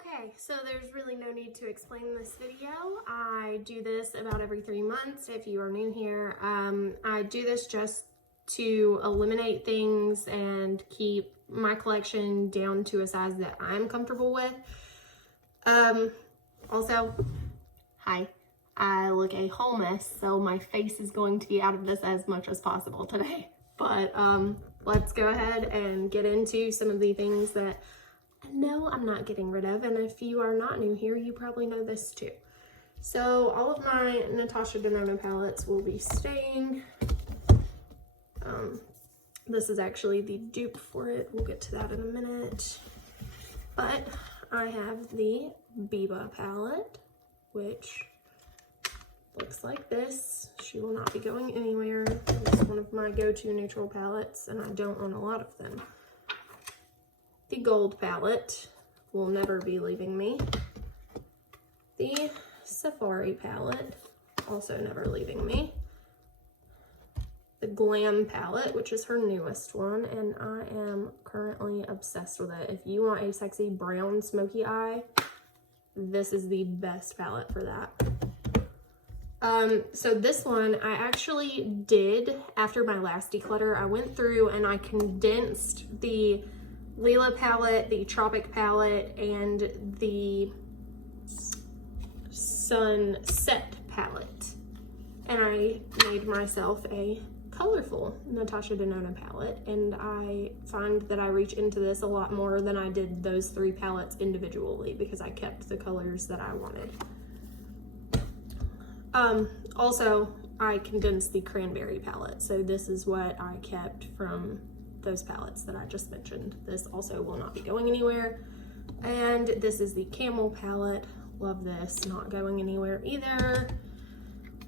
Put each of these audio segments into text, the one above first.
Okay, so there's really no need to explain this video. I do this about every 3 months if you are new here. I do this just to eliminate things and keep my collection down to a size that I'm comfortable with. Also, hi, I look a whole mess, so my face is going to be out of this as much as possible today. But let's go ahead and get into some of the things that no, I'm not getting rid of, and if you are not new here, you probably know this too. So all of my Natasha Denona palettes will be staying. This is actually the dupe for it. We'll get to that in a minute. But I have the Biba palette, which looks like this. She will not be going anywhere. It's one of my go-to neutral palettes, and I don't own a lot of them. The gold palette will never be leaving me. The Safari palette, also never leaving me. The Glam palette, which is her newest one, and I am currently obsessed with it. If you want a sexy brown smoky eye, this is the best palette for that. So this one I actually did after my last declutter. I went through and I condensed the Lila palette, the Tropic palette, and the Sunset palette. And I made myself a colorful Natasha Denona palette, and I find that I reach into this a lot more than I did those 3 palettes individually because I kept the colors that I wanted. Also, I condensed the Cranberry palette, so this is what I kept from those palettes that I just mentioned. This also will not be going anywhere. And this is the Camel palette. Love this, not going anywhere either.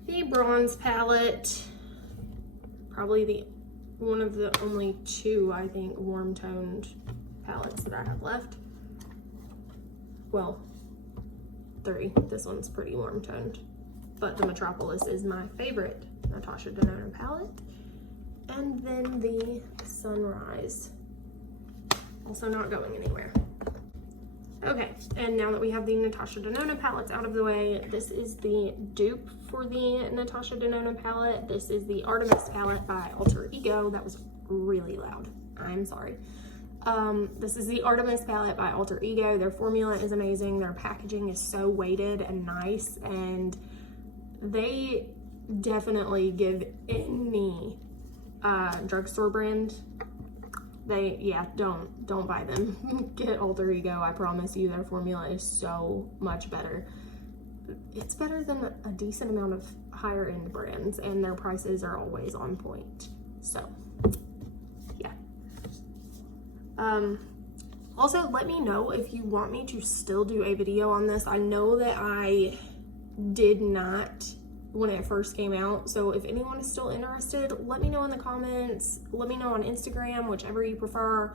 The Bronze palette, probably one of the only 2, I think, warm toned palettes that I have left. Well, 3. This one's pretty warm toned. But the Metropolis is my favorite Natasha Denona palette. And then the Sunrise, also not going anywhere. Okay, and now that we have the Natasha Denona palettes out of the way, this is the dupe for the Natasha Denona palette. This is the Artemis palette by Alter Ego. That was really loud. I'm sorry. This is the Artemis palette by Alter Ego. Their formula is amazing. Their packaging is so weighted and nice, and they definitely give any drugstore brand, don't buy them. Get Alter Ego. I promise you their formula is so much better. It's better than a decent amount of higher end brands, and their prices are always on point. So yeah. Also, let me know if you want me to still do a video on this. I know that I did not when it first came out, so if anyone is still interested, let me know in the comments. Let me know on Instagram, whichever you prefer.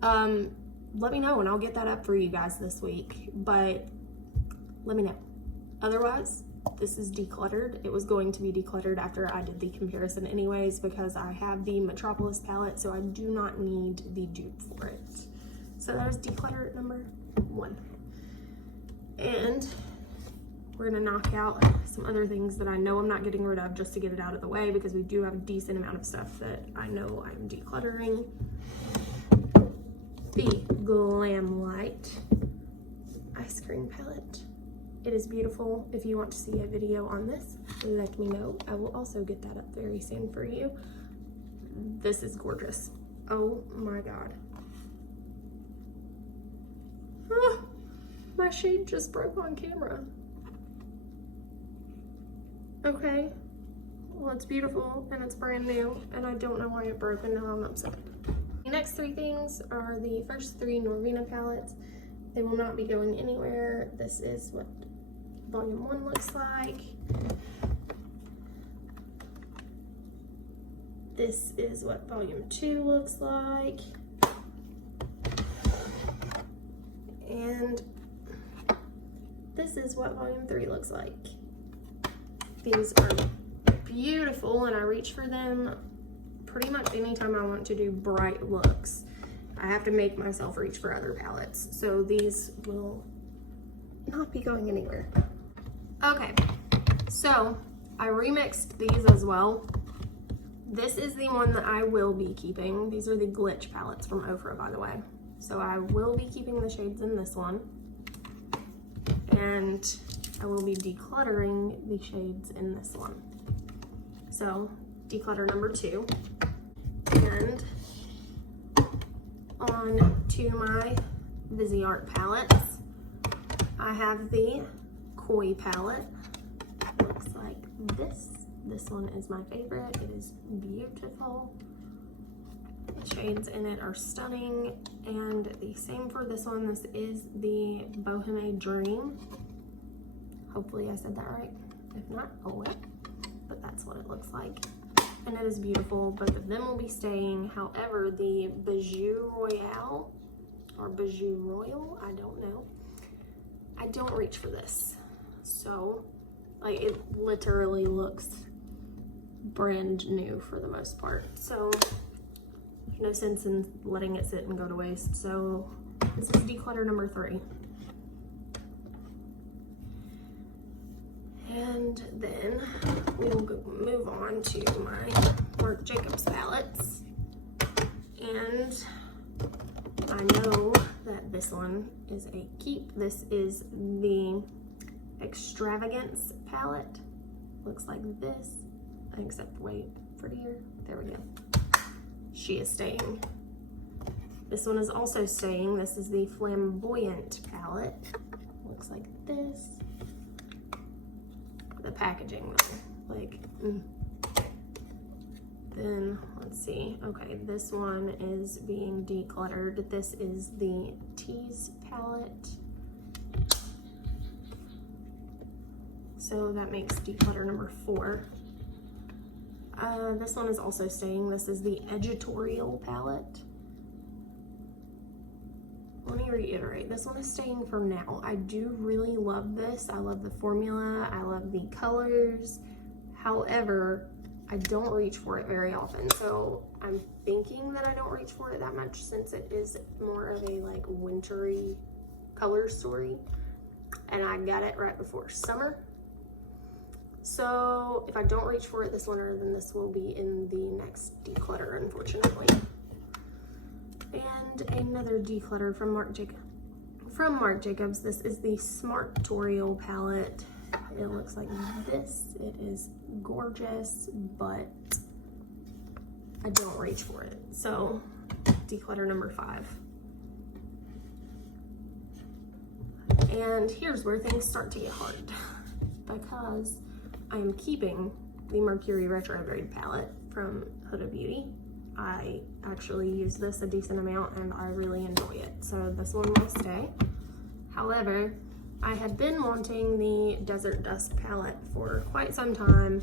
Let me know and I'll get that up for you guys this week, but let me know. Otherwise, this is Decluttered. It was going to be Decluttered after I did the comparison anyways, because I have the Metropolis palette, so I do not need the dupe for it. So that is Declutter number 1. And we're gonna knock out some other things that I know I'm not getting rid of just to get it out of the way, because we do have a decent amount of stuff that I know I'm decluttering. The Glam Light ice cream palette. It is beautiful. If you want to see a video on this, let me know. I will also get that up very soon for you. This is gorgeous. Oh my God. Ah, my shade just broke on camera. Okay, well, it's beautiful and it's brand new, and I don't know why it broke, and now I'm upset. The next 3 things are the first 3 Norvina palettes. They will not be going anywhere. This is what volume 1 looks like. This is what volume 2 looks like. And this is what volume 3 looks like. These are beautiful, and I reach for them pretty much anytime I want to do bright looks. I have to make myself reach for other palettes. So these will not be going anywhere. Okay, so I remixed these as well. This is the one that I will be keeping. These are the Glitch palettes from Ofra, by the way. So I will be keeping the shades in this one. And I will be decluttering the shades in this one. So declutter number 2. And on to my Viseart palettes. I have the Koi palette. It looks like this. This one is my favorite. It is beautiful. The shades in it are stunning. And the same for this one. This is the Bohemian Dream. Hopefully I said that right. If not, oh well. But that's what it looks like. And it is beautiful. Both of them will be staying. However, the Bijou Royale or Bijou Royal, I don't know. I don't reach for this. So, like, it literally looks brand new for the most part. So, there's no sense in letting it sit and go to waste. So, this is declutter number 3. And then we'll move on to my Marc Jacobs palettes. And I know that this one is a keep. This is the Extravagance palette. Looks like this, except wait, prettier. There we go. She is staying. This one is also staying. This is the Flamboyant palette. Looks like this. The packaging though, like, Then, let's see. Okay, this one is being decluttered. This is the Tease palette. So that makes declutter number 4. This one is also staying. This is the Editorial palette. Let me reiterate, this one is staying for now. I do really love this. I love the formula. I love the colors. However, I don't reach for it very often. So I'm thinking that I don't reach for it that much since it is more of a like wintry color story. And I got it right before summer. So if I don't reach for it this winter, then this will be in the next declutter, unfortunately. And another declutter from Marc Jacobs. This is the Smartorial palette. It looks like this. It is gorgeous, but I don't reach for it. So declutter number 5. And here's where things start to get hard because I'm keeping the Mercury Retrograde palette from Huda Beauty. I actually use this a decent amount and I really enjoy it. So this one will stay. However, I had been wanting the Desert Dusk palette for quite some time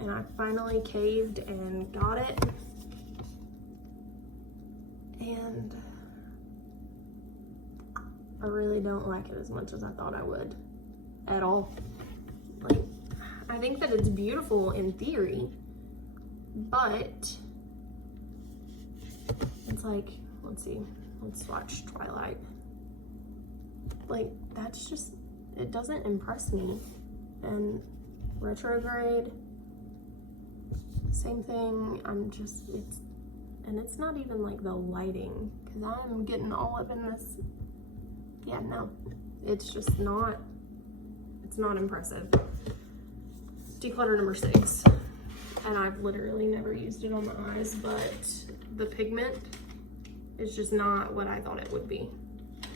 and I finally caved and got it. And I really don't like it as much as I thought I would at all. Like, I think that it's beautiful in theory, but it's like, let's see, let's watch Twilight. Like, that's just, it doesn't impress me. And Retrograde, same thing. I'm just, and it's not even like the lighting, because I'm getting all up in this. Yeah, no, it's just not, it's not impressive. Declutter number 6. And I've literally never used it on the eyes, but the pigment is just not what I thought it would be.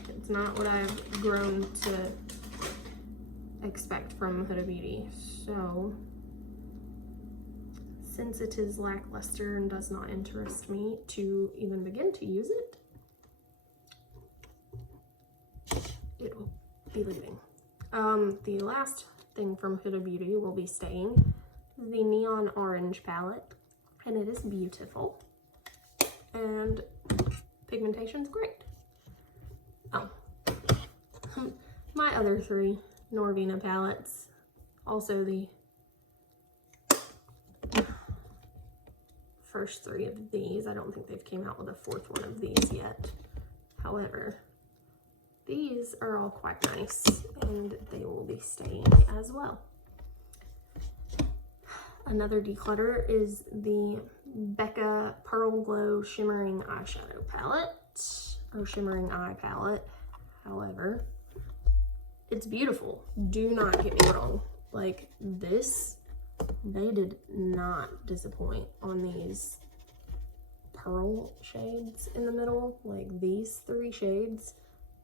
It's not what I've grown to expect from Huda Beauty. So, since it is lackluster and does not interest me to even begin to use it, it will be leaving. The last thing from Huda Beauty will be staying, the Neon Orange palette, and it is beautiful, and pigmentation's great. Oh, my other 3 Norvina palettes, also the first 3 of these. I don't think they've came out with a 4th one of these yet. However, these are all quite nice, and they will be staying as well. Another declutter is the Becca Pearl Glow Shimmering Eyeshadow Palette, or Shimmering Eye Palette. However, it's beautiful. Do not get me wrong. Like this, they did not disappoint on these pearl shades in the middle. Like these 3 shades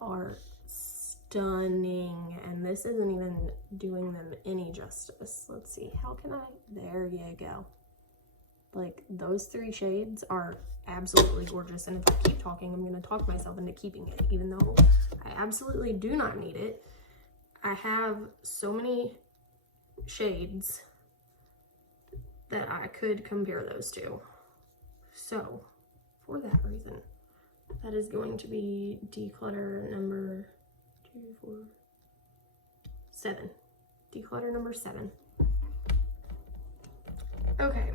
are stunning, and this isn't even doing them any justice. Let's see, how can I, there you go. Like those 3 shades are absolutely gorgeous, and if I keep talking, I'm going to talk myself into keeping it, even though I absolutely do not need it. I have so many shades that I could compare those to. So for that reason, that is going to be declutter number 2, 4, 7. Declutter number 7. Okay.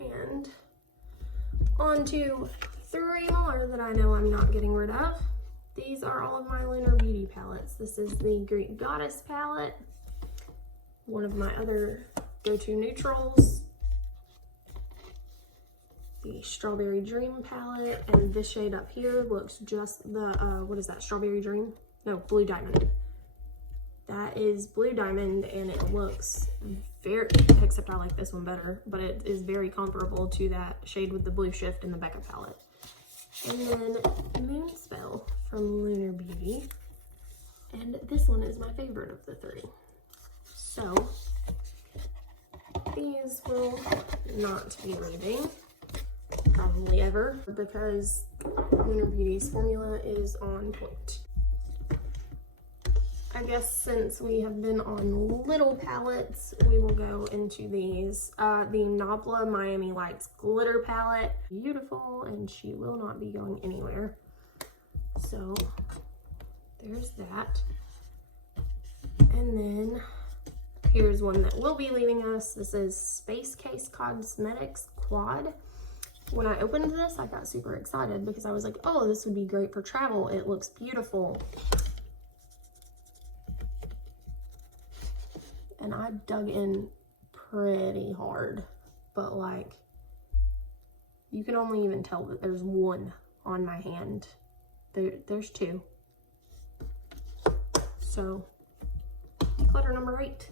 And on to 3 more that I know I'm not getting rid of. These are all of my Lunar Beauty palettes. This is the Greek Goddess palette, one of my other go-to neutrals, the Strawberry Dream palette, and this shade up here looks just the, what is that, Strawberry Dream? No, Blue Diamond. That is Blue Diamond, and it looks very, except I like this one better, but it is very comparable to that shade with the blue shift in the Becca palette. And then Moonspell from Lunar Beauty, and this one is my favorite of the 3. So these will not be leaving, probably ever, because Lunar Beauty's formula is on point. I guess since we have been on little palettes, we will go into these. The Nabla Miami Lights glitter palette. Beautiful, and she will not be going anywhere. So there's that. And then here's one that will be leaving us. This is Space Case Cosmetics Quad. When I opened this, I got super excited because I was like, oh, this would be great for travel. It looks beautiful. And I dug in pretty hard, but like, you can only even tell that there's one on my hand. There's 2. So, declutter number 8.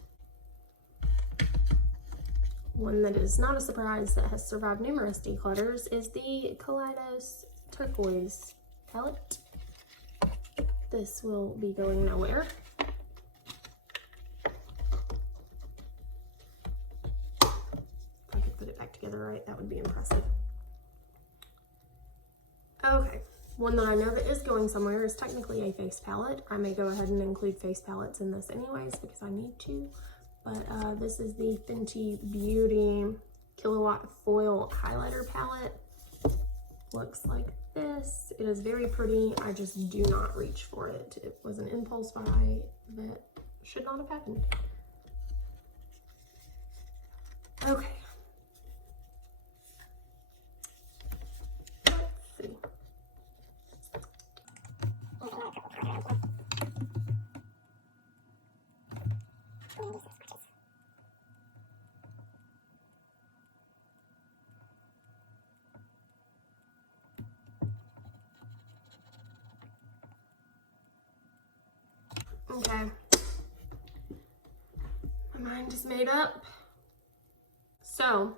One that is not a surprise that has survived numerous declutters is the Kaleidos Turquoise palette. This will be going nowhere. Together right, that would be impressive. Okay, one that I know that is going somewhere is technically a face palette. I may go ahead and include face palettes in this anyways because I need to, but this is the Fenty Beauty Kilowatt Foil Highlighter Palette. Looks like this. It is very pretty. I just do not reach for it. It was an impulse buy that should not have happened. Okay. Okay, my mind is made up. So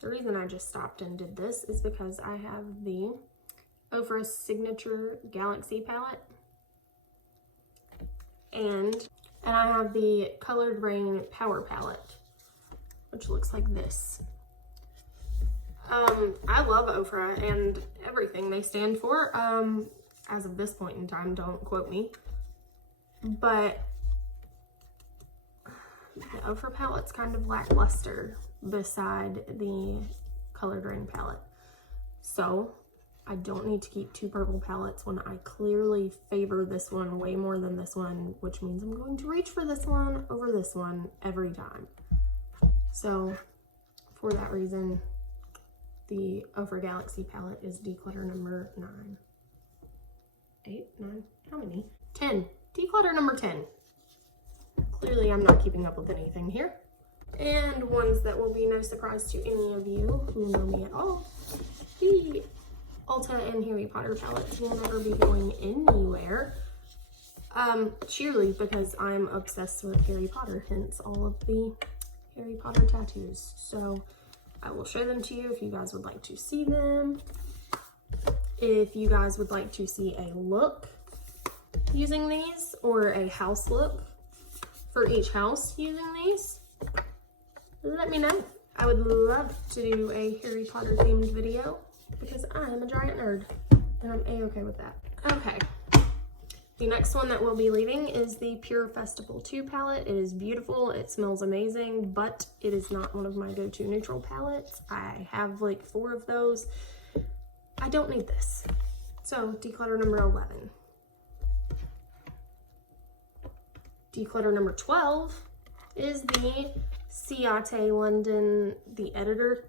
the reason I just stopped and did this is because I have the Ofra Signature Galaxy palette, and I have the Colored Rain Power palette, which looks like this. I love Ofra and everything they stand for. As of this point in time, don't quote me. But the Ofra palette's kind of lackluster beside the Colored Rain palette. So I don't need to keep 2 purple palettes when I clearly favor this one way more than this one, which means I'm going to reach for this one over this one every time. So for that reason, the Ofra Galaxy palette is declutter number 9. 8, 9, how many? 10. Declutter number 10. Clearly I'm not keeping up with anything here. And ones that will be no surprise to any of you who know me at all, the Ulta and Harry Potter palettes will never be going anywhere. Sheerly because I'm obsessed with Harry Potter, hence all of the Harry Potter tattoos. So I will show them to you if you guys would like to see them. If you guys would like to see a look using these, or a house look for each house using these, let me know. I would love to do a Harry Potter themed video because I am a giant nerd and I'm a-okay with that. Okay. The next one that we'll be leaving is the Pure Festival 2 palette. It is beautiful, it smells amazing, but it is not one of my go-to neutral palettes. I have like 4 of those. I don't need this. So, declutter number 11. Declutter number 12 is the Ciate London, the Editor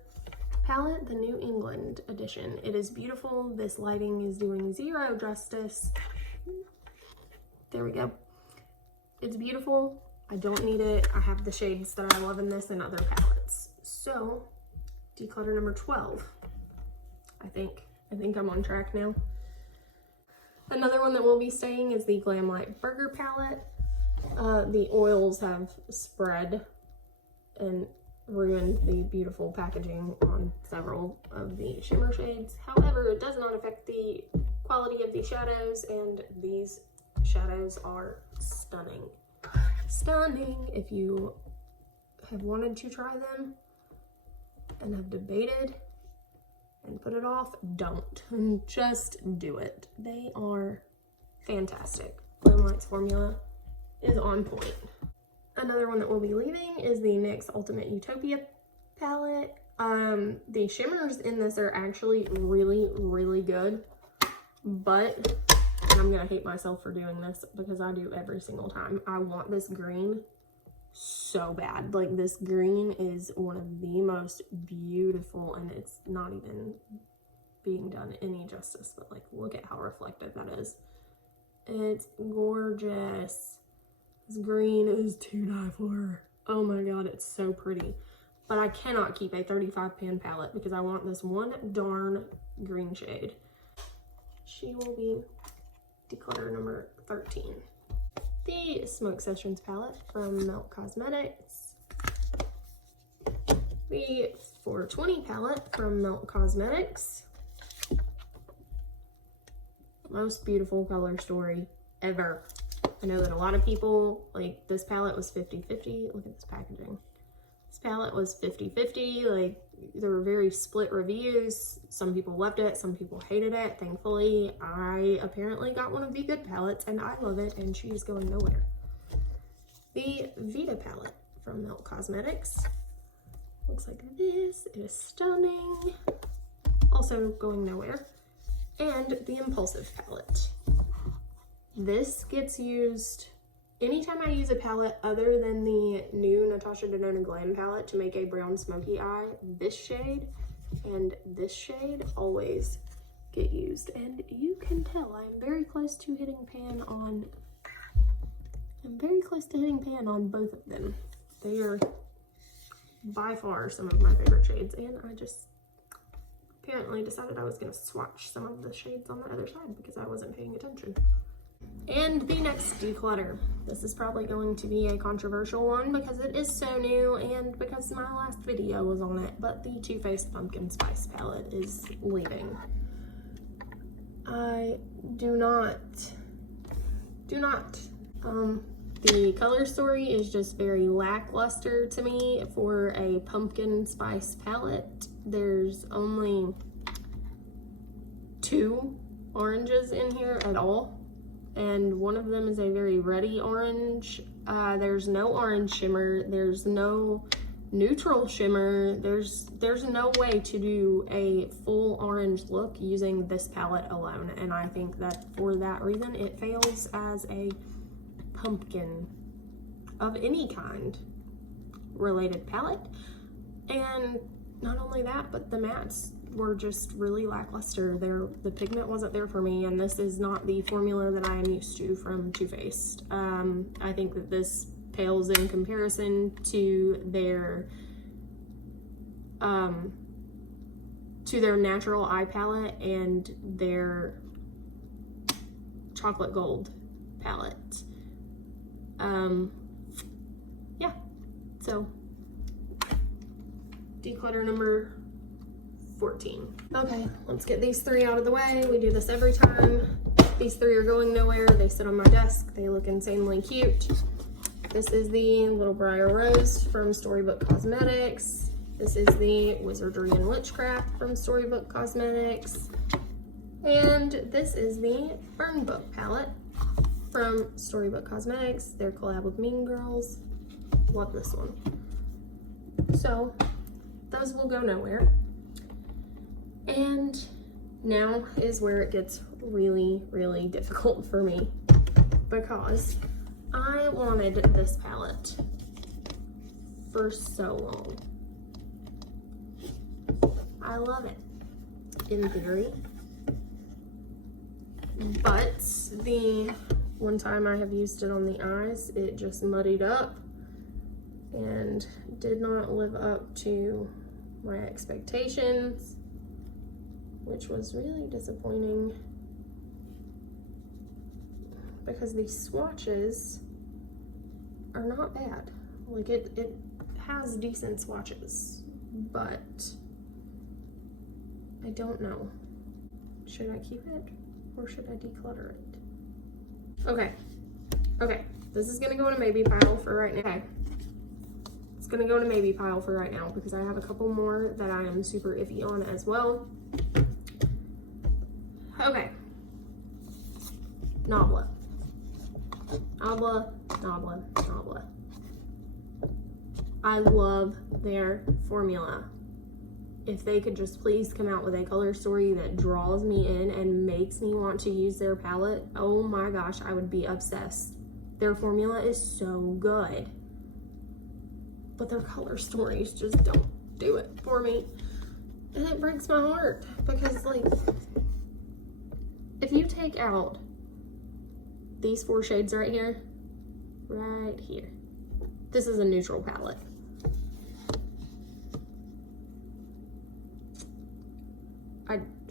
palette, the New England edition. It is beautiful. This lighting is doing zero justice. There we go. It's beautiful. I don't need it. I have the shades that I love in this and other palettes. So, declutter number 12. I think I'm on track now. Another one that will be staying is the Glamlight Burger palette. The oils have spread and ruined the beautiful packaging on several of the shimmer shades. However, it does not affect the quality of the shadows, and these shadows are stunning. Stunning. If you have wanted to try them and have debated and put it off, don't. Just do it. They are fantastic. Glamlight's formula is on point. Another one that we'll be leaving is the NYX Ultimate Utopia palette. The shimmers in this are actually really, really good, but I'm gonna hate myself for doing this because I do every single time. I want this green so bad. Like, this green is one of the most beautiful, and it's not even being done any justice, but like, look at how reflective that is. It's gorgeous. This green is to die for. Oh my god, it's so pretty. But I cannot keep a 35 pan palette because I want this one darn green shade. She will be declutter number 13. The Smoke Sessions palette from Melt Cosmetics. The 420 palette from Melt Cosmetics. Most beautiful color story ever. I know that a lot of people, like, this palette was 50-50. Look at this packaging. This palette was 50-50. Like, there were very split reviews. Some people loved it, some people hated it. Thankfully, I apparently got one of the good palettes, and I love it, and she is going nowhere. The Vita palette from Melt Cosmetics. Looks like this. It is stunning. Also going nowhere. And the Impulsive palette. This gets used anytime I use a palette other than the new Natasha Denona Glam palette to make a brown smoky eye. This shade and this shade always get used, and you can tell I'm very close to hitting pan on. Both of them. They are by far some of my favorite shades, and I just apparently decided I was going to swatch some of the shades on the other side because I wasn't paying attention. And the next declutter. This is probably going to be a controversial one because it is so new and because my last video was on it, but the Too Faced Pumpkin Spice palette is leaving. I do not. The color story is just very lackluster to me for a pumpkin spice palette. There's only 2 oranges in here at all, and one of them is a very reddy orange. There's no orange shimmer, there's no neutral shimmer, there's no way to do a full orange look using this palette alone, and I think that for that reason it fails as a pumpkin of any kind related palette. And not only that, but the mattes were just really lackluster. The pigment wasn't there for me, and this is not the formula that I am used to from Too Faced. I think that this pales in comparison to their natural eye palette and their chocolate gold palette. Yeah, so declutter number 14. Okay, let's get these 3 out of the way. We do this every time. These 3 are going nowhere. They sit on my desk. They look insanely cute. This is the Little Briar Rose from Storybook Cosmetics. This is the Wizardry and Witchcraft from Storybook Cosmetics. And this is the Burn Book palette from Storybook Cosmetics. Their collab with Mean Girls. Love this one. So those will go nowhere. And now is where it gets really, really difficult for me, because I wanted this palette for so long. I love it in theory, but the one time I have used it on the eyes, it just muddied up and did not live up to my expectations, which was really disappointing, because these swatches are not bad. Like it has decent swatches, but I don't know. Should I keep it or should I declutter it? Okay, this is gonna go in a maybe pile for right now. Okay. It's gonna go in a maybe pile for right now because I have a couple more that I am super iffy on as well. Okay. Nabla. I love their formula. If they could just please come out with a color story that draws me in and makes me want to use their palette, oh my gosh, I would be obsessed. Their formula is so good. But their color stories just don't do it for me. And it breaks my heart because, like, if you take out these 4 shades right here, this is a neutral palette.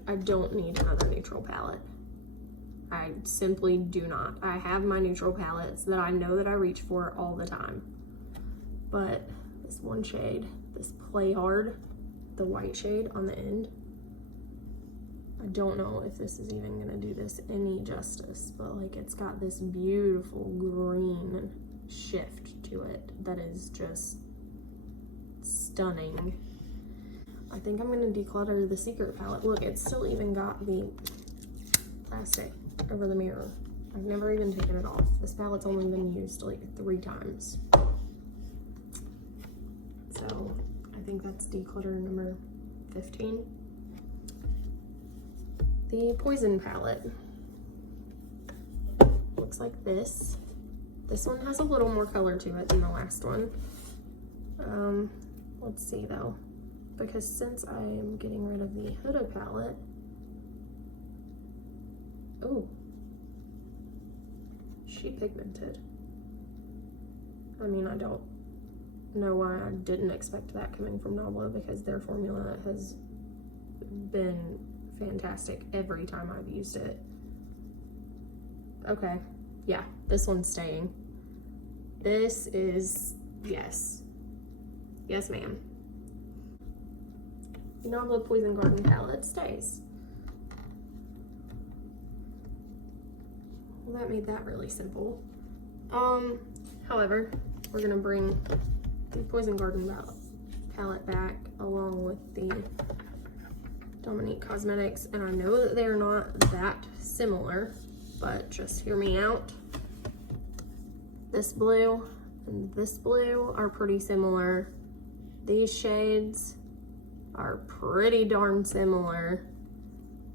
I don't need another neutral palette. I simply do not. I have my neutral palettes that I know that I reach for all the time. But this one shade, this Play Hard, the white shade on the end, I don't know if this is even gonna do this any justice, but like it's got this beautiful green shift to it that is just stunning. I think I'm gonna declutter the Secret palette. Look, it's still even got the plastic over the mirror. I've never even taken it off. This palette's only been used like 3 times. So I think that's declutter number 15. The Poison palette looks like this. This one has a little more color to it than the last one. Let's see though, because since I am getting rid of the Huda palette, oh, she pigmented. I mean, I don't know why I didn't expect that coming from Nabla, because their formula has been fantastic every time I've used it. Okay, yeah, this one's staying. This is, yes ma'am. The Nabla Poison Garden palette stays. Well, that made that really simple. However, we're gonna bring the Poison Garden palette back along with the Dominique Cosmetics, and I know that they're not that similar, but just hear me out. This blue and this blue are pretty similar. These shades are pretty darn similar.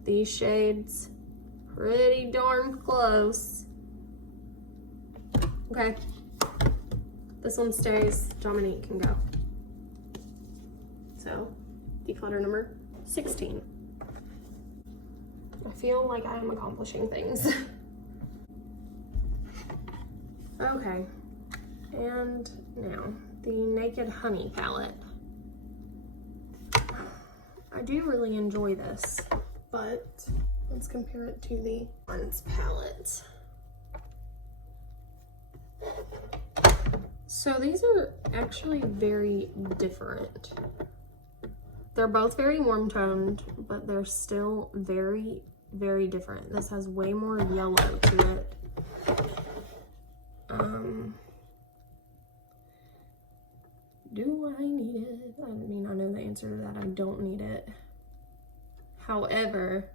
These shades, pretty darn close. Okay, this one stays, Dominique can go. So declutter number 16. I feel like I am accomplishing things. Okay, and now the Naked Honey palette. I do really enjoy this, but let's compare it to the Ones palette. So these are actually very different. They're both very warm toned, but they're still very, very different. This has way more yellow to it. Do I need it? I mean, I know the answer to that. I don't need it. However,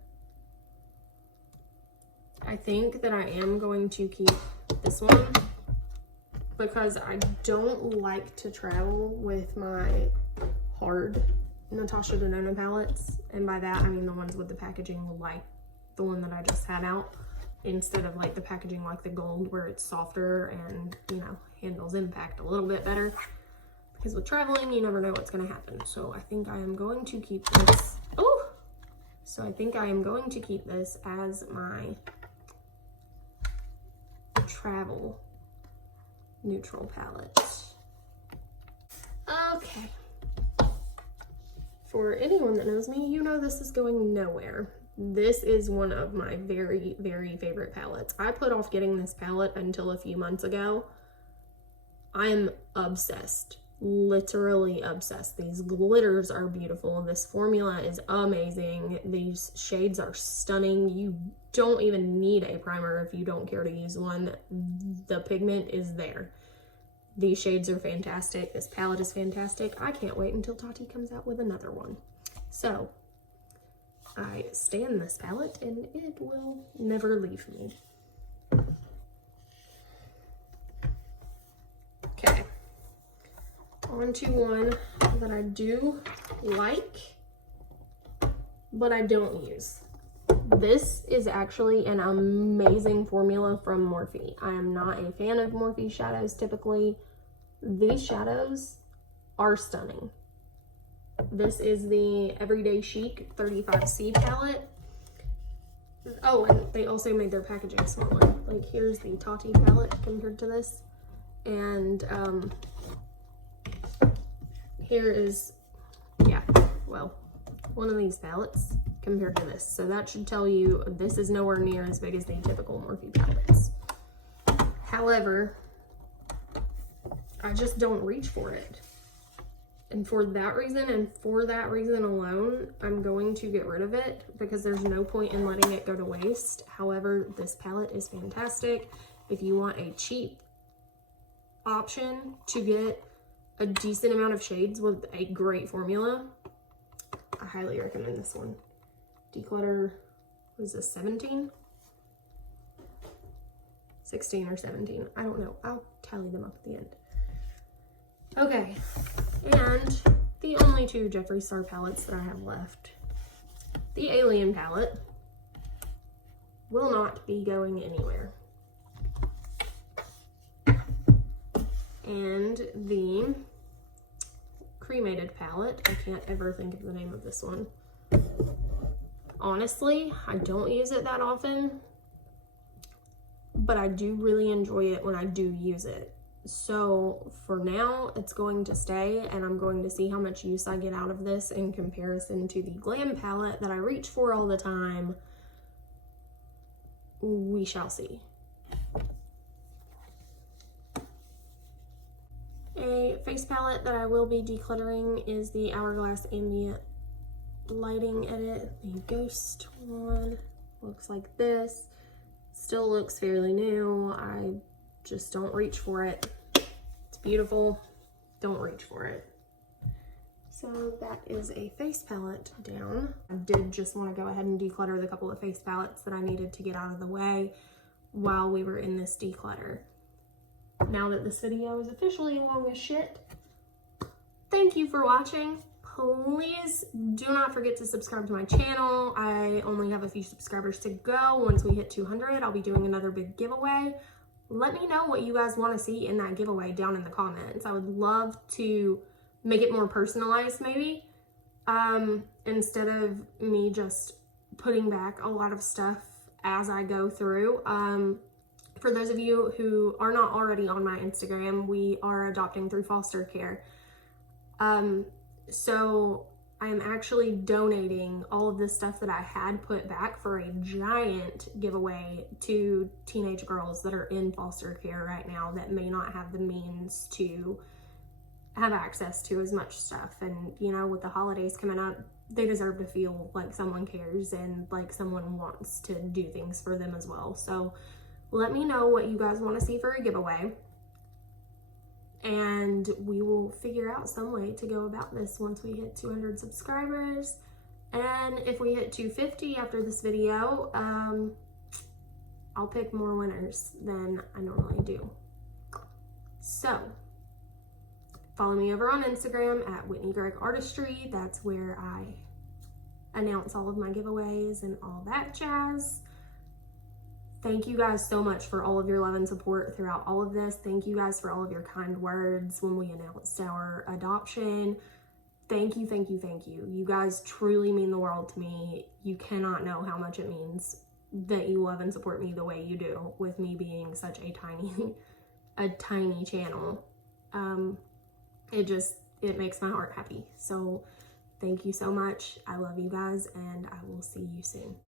I think that I am going to keep this one because I don't like to travel with my hard Natasha Denona palettes. And by that, I mean the ones with the packaging like the one that I just had out, instead of like the packaging like the gold where it's softer and, you know, handles impact a little bit better. Because with traveling, you never know what's going to happen. So I think I am going to keep this. Oh! So I think I am going to keep this as my travel neutral palette. Okay. For anyone that knows me, you know this is going nowhere. This is one of my very, very favorite palettes. I put off getting this palette until a few months ago. I am obsessed. Literally obsessed. These glitters are beautiful. This formula is amazing. These shades are stunning. You don't even need a primer if you don't care to use one. The pigment is there. These shades are fantastic. This palette is fantastic. I can't wait until Tati comes out with another one. So I stand this palette and it will never leave me. Okay. On to one that I do like, but I don't use. This is actually an amazing formula from Morphe. I am not a fan of Morphe shadows typically. These shadows are stunning. This is the Everyday Chic 35C palette. Oh, and they also made their packaging smaller. Like, here's the Tati palette compared to this. And here is, yeah, well, one of these palettes compared to this. So that should tell you this is nowhere near as big as the typical Morphe palettes. However, I just don't reach for it. And for that reason, and for that reason alone, I'm going to get rid of it because there's no point in letting it go to waste. However, this palette is fantastic. If you want a cheap option to get a decent amount of shades with a great formula, I highly recommend this one. Declutter, what is this, 17? 16 or 17, I don't know. I'll tally them up at the end. Okay, and the only two Jeffree Star palettes that I have left. The Alien palette will not be going anywhere. And the Cremated palette, I can't ever think of the name of this one. Honestly, I don't use it that often, but I do really enjoy it when I do use it. So for now, it's going to stay, and I'm going to see how much use I get out of this in comparison to the Glam palette that I reach for all the time. We shall see. A face palette that I will be decluttering is the Hourglass Ambient Lighting Edit. The Ghost one looks like this. Still looks fairly new. I just don't reach for it. It's beautiful. Don't reach for it. So that is a face palette down. I did just want to go ahead and declutter the couple of face palettes that I needed to get out of the way while we were in this declutter. Now that this video is officially long as shit, thank you for watching. Please do not forget to subscribe to my channel. I only have a few subscribers to go. Once we hit 200, I'll be doing another big giveaway. Let me know what you guys want to see in that giveaway down in the comments. I would love to make it more personalized maybe. instead of me just putting back a lot of stuff as I go through. For those of you who are not already on my Instagram, we are adopting through foster care. So I'm actually donating all of this stuff that I had put back for a giant giveaway to teenage girls that are in foster care right now that may not have the means to have access to as much stuff. And you know, with the holidays coming up, they deserve to feel like someone cares and like someone wants to do things for them as well. So let me know what you guys want to see for a giveaway, and we will figure out some way to go about this once we hit 200 subscribers. And if we hit 250 after this video, I'll pick more winners than I normally do. So follow me over on Instagram at Whitney Gregg Artistry. That's where I announce all of my giveaways and all that jazz. Thank you guys so much for all of your love and support throughout all of this. Thank you guys for all of your kind words when we announced our adoption. Thank you, thank you, thank you. You guys truly mean the world to me. You cannot know how much it means that you love and support me the way you do, with me being such a tiny channel. It makes my heart happy. So thank you so much. I love you guys, and I will see you soon.